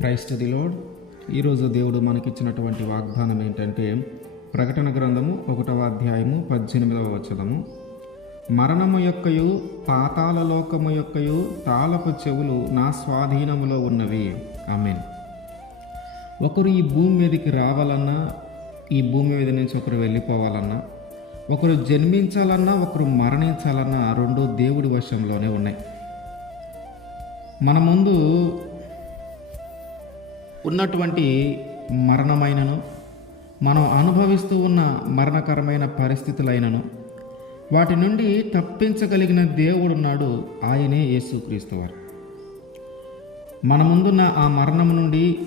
క్రైస్త the load ఈరోజు దేవుడు మనకిచ్చినటువంటి వాగ్దానం ఏంటంటే ప్రకటన గ్రంథము ఒకటవ అధ్యాయము పద్దెనిమిదవ వచనము. మరణము యొక్కయు పాతాల లోకము యొక్కయు తాళపు చెవులు నా స్వాధీనములో ఉన్నవి. ఆమెన్. ఒకరు ఈ భూమి మీదకి రావాలన్నా ఈ భూమి మీద నుంచి ఒకరు వెళ్ళిపోవాలన్నా ఒకరు జన్మించాలన్నా ఒకరు మరణించాలన్నా రెండు దేవుడి వశంలోనే ఉన్నాయి. మన ముందు ఉన్నటువంటి మరణమైనను మనం అనుభవిస్తూ ఉన్న మరణకరమైన పరిస్థితులైనను వాటి నుండి తప్పించగలిగిన దేవుడున్నాడు ఆయనే యేసుక్రీస్తు వారు. మన ముందున్న ఆ మరణం నుండి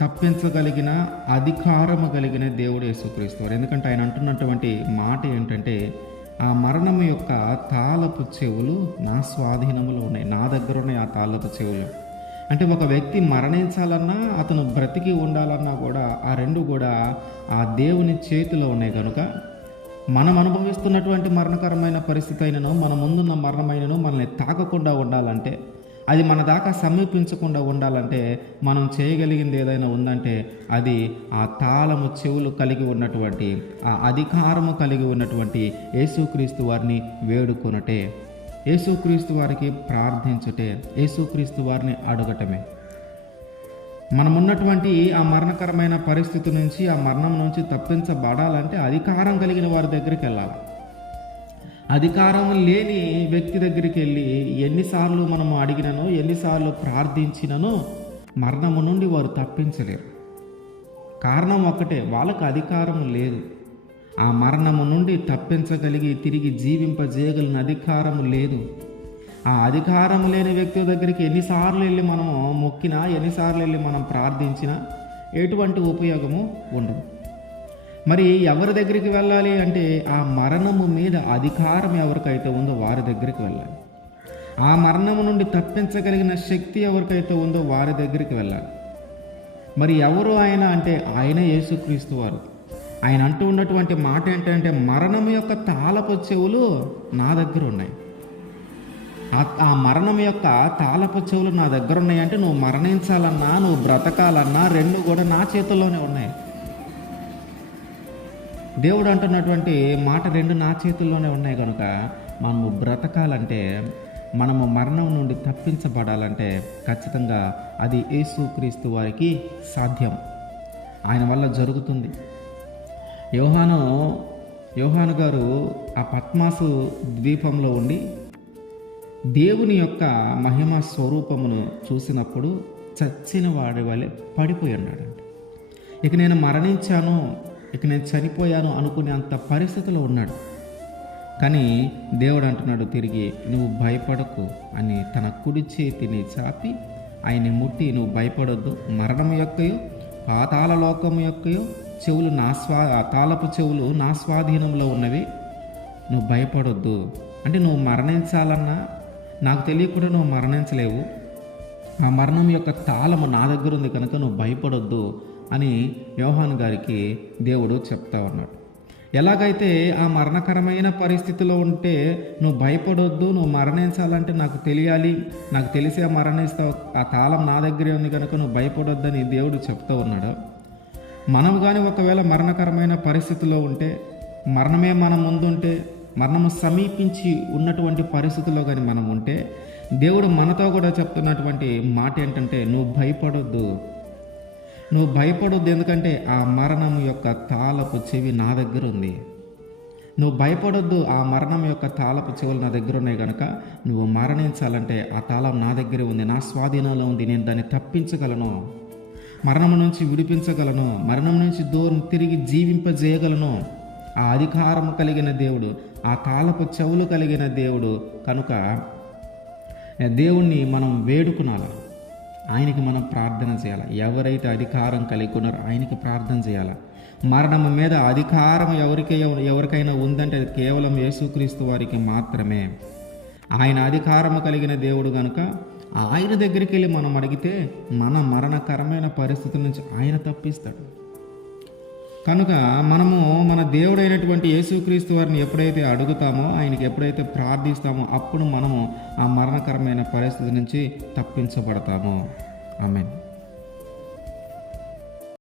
తప్పించగలిగిన అధికారము కలిగిన దేవుడు యేసుక్రీస్తు వారు. ఎందుకంటే ఆయన అంటున్నటువంటి మాట ఏంటంటే ఆ మరణము యొక్క తాళపు చెవులు నా స్వాధీనములో ఉన్నాయి. నా దగ్గర ఉన్నాయి ఆ తాళపు చెవులు. అంటే ఒక వ్యక్తి మరణించాలన్నా అతను బ్రతికి ఉండాలన్నా కూడా ఆ రెండు కూడా ఆ దేవుని చేతిలో ఉన్నాయి కనుక మనం అనుభవిస్తున్నటువంటి మరణకరమైన పరిస్థితి అయినను మన ముందున్న మరణమైనను మనల్ని తాకకుండా ఉండాలంటే అది మన దాకా సమీపించకుండా ఉండాలంటే మనం చేయగలిగింది ఏదైనా ఉందంటే అది ఆ తాళము చెవులు కలిగి ఉన్నటువంటి ఆ అధికారము కలిగి ఉన్నటువంటి యేసుక్రీస్తు వారిని వేడుకొనటే. యేసుక్రీస్తు వారికి ప్రార్థించుటే యేసుక్రీస్తు వారిని అడగటమే. మనమున్నటువంటి ఆ మరణకరమైన పరిస్థితి నుంచి ఆ మరణం నుంచి తప్పించబడాలంటే అధికారం కలిగిన వారి దగ్గరికి వెళ్ళాలి. అధికారం లేని వ్యక్తి దగ్గరికి వెళ్ళి ఎన్నిసార్లు మనము అడిగినను ఎన్నిసార్లు ప్రార్థించినను మరణము నుండి వారు తప్పించలేరు. కారణం ఒక్కటే వాళ్ళకు అధికారం లేదు. ఆ మరణము నుండి తప్పించగలిగి తిరిగి జీవింపజేయగలిగిన అధికారము లేదు. ఆ అధికారం లేని వ్యక్తి దగ్గరికి ఎన్నిసార్లు వెళ్ళి మనం మొక్కినా ఎన్నిసార్లు వెళ్ళి మనం ప్రార్థించినా ఎటువంటి ఉపయోగము ఉండదు. మరి ఎవరి దగ్గరికి వెళ్ళాలి అంటే ఆ మరణము మీద అధికారం ఎవరికైతే ఉందో వారి దగ్గరికి వెళ్ళాలి. ఆ మరణము నుండి తప్పించగలిగిన శక్తి ఎవరికైతే ఉందో వారి దగ్గరికి వెళ్ళాలి. మరి ఎవరు ఆయన అంటే ఆయన యేసుక్రీస్తు వారు. ఆయన అంటూ ఉన్నటువంటి మాట ఏంటంటే మరణం యొక్క తాళపు చెవులు నా దగ్గర ఉన్నాయి. ఆ- ఆ మరణం యొక్క తాళపు చెవులు నా దగ్గర ఉన్నాయంటే నువ్వు మరణించాలన్నా నువ్వు బ్రతకాలన్నా రెండు కూడా నా చేతుల్లోనే ఉన్నాయి. దేవుడు అంటున్నటువంటి మాట రెండు నా చేతుల్లోనే ఉన్నాయి కనుక మనము బ్రతకాలంటే మనము మరణం నుండి తప్పించబడాలంటే ఖచ్చితంగా అది యేసుక్రీస్తు వారికి సాధ్యం. ఆయన వల్ల జరుగుతుంది. యోహాను యోహాను గారు ఆ పద్మాసు ద్వీపంలో ఉండి దేవుని యొక్క మహిమ స్వరూపమును చూసినప్పుడు చచ్చిన వాడి వలె పడిపోయి ఉన్నాడండి ఇక నేను మరణించాను ఇక నేను చనిపోయాను అనుకునే అంత పరిస్థితిలో ఉన్నాడు. కానీ దేవుడు అంటున్నాడు తిరిగి నువ్వు భయపడకు అని తన కుడి చేతిని చాపి ఆయన్ని ముట్టి నువ్వు భయపడొద్దు. మరణం యొక్కయో పాతాల లోకము యొక్కయో చెవులు నా స్వా తాళపు చెవులు నా స్వాధీనంలో ఉన్నవి. నువ్వు భయపడొద్దు. అంటే నువ్వు మరణించాలన్నా నాకు తెలియకుండా నువ్వు మరణించలేవు. ఆ మరణం యొక్క తాళము నా దగ్గర ఉంది కనుక నువ్వు భయపడొద్దు అని యోహాన్ గారికి దేవుడు చెప్తా ఉన్నాడు. ఎలాగైతే ఆ మరణకరమైన పరిస్థితిలో ఉంటే నువ్వు భయపడొద్దు నువ్వు మరణించాలంటే నాకు తెలియాలి నాకు తెలిసే మరణిస్తావు ఆ తాళం నా దగ్గరే ఉంది కనుక నువ్వు భయపడొద్దని దేవుడు చెప్తూ ఉన్నాడు. మనం కానీ ఒకవేళ మరణకరమైన పరిస్థితిలో ఉంటే మరణమే మన ముందుంటే మరణము సమీపించి ఉన్నటువంటి పరిస్థితుల్లో కానీ మనం ఉంటే దేవుడు మనతో కూడా చెప్తున్నటువంటి మాట ఏంటంటే నువ్వు భయపడొద్దు. నువ్వు భయపడొద్దు ఎందుకంటే ఆ మరణం యొక్క తాళపు చెవి నా దగ్గర ఉంది నువ్వు భయపడొద్దు ఆ మరణం యొక్క తాళపు చెవులు నా దగ్గర ఉన్నాయి కనుక నువ్వు మరణించాలంటే ఆ తాళం నా దగ్గరే ఉంది నా స్వాధీనంలో ఉంది నేను దాన్ని తప్పించగలను. మరణము నుంచి విడిపించగలను మరణం నుంచి దూరం తిరిగి జీవింపజేయగలను. ఆ అధికారము కలిగిన దేవుడు ఆ కాలపు చెవులు కలిగిన దేవుడు. కనుక దేవుణ్ణి మనం వేడుకునాలి? ఆయనకి మనం ప్రార్థన చేయాలి? ఎవరైతే అధికారం కలిగి ఉన్నారో ఆయనకి ప్రార్థన చేయాలి? మరణం మీద అధికారం ఎవరికి ఎవరికైనా ఉందంటే అది కేవలం యేసుక్రీస్తు వారికి మాత్రమే. ఆయన అధికారము కలిగిన దేవుడు కనుక ఆయన దగ్గరికి వెళ్ళి మనం అడిగితే మన మరణకరమైన పరిస్థితి నుంచి ఆయన తప్పిస్తాడు. కనుక మనము మన దేవుడైనటువంటి యేసుక్రీస్తు వారిని ఎప్పుడైతే అడుగుతామో ఆయనకి ఎప్పుడైతే ప్రార్థిస్తామో అప్పుడు మనము ఆ మరణకరమైన పరిస్థితి నుంచి తప్పించబడతాము. ఆమెన్.